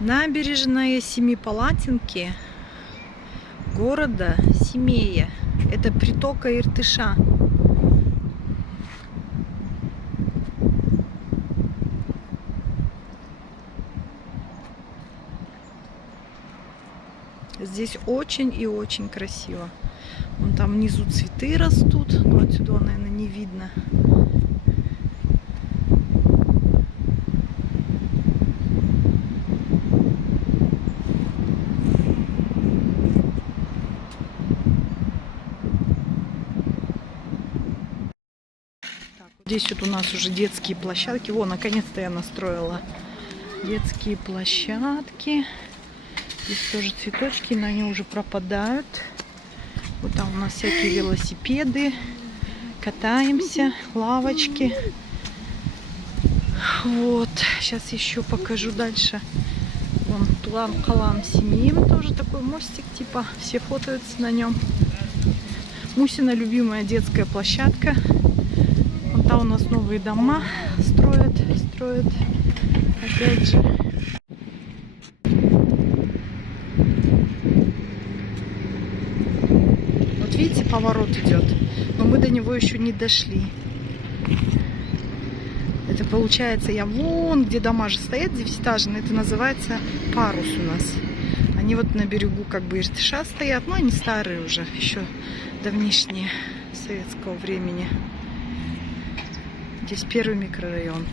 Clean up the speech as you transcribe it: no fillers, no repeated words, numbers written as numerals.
Набережная Семипалатинки города Семея. Это притока Иртыша. Здесь очень и очень красиво. Вон там внизу цветы растут, но отсюда, наверное, не видно. Здесь вот у нас уже детские площадки. Во, наконец-то я настроила детские площадки. Здесь тоже цветочки, но они уже пропадают. Вот там у нас всякие велосипеды. Катаемся, лавочки. Вот. Сейчас еще покажу дальше. Вон Туан-Калам Семиим, тоже такой мостик, типа. Все фотаются на нем. Мусина любимая детская площадка. Вон там у нас новые дома строят. Опять же. Вот видите, поворот идет. Но мы до него еще не дошли. Это получается, я вон, где дома же стоят, 9-этажные, это называется парус у нас. Они вот на берегу как бы Иртыша стоят, но они старые уже, еще давнишние, советского времени. Здесь первый микрорайон.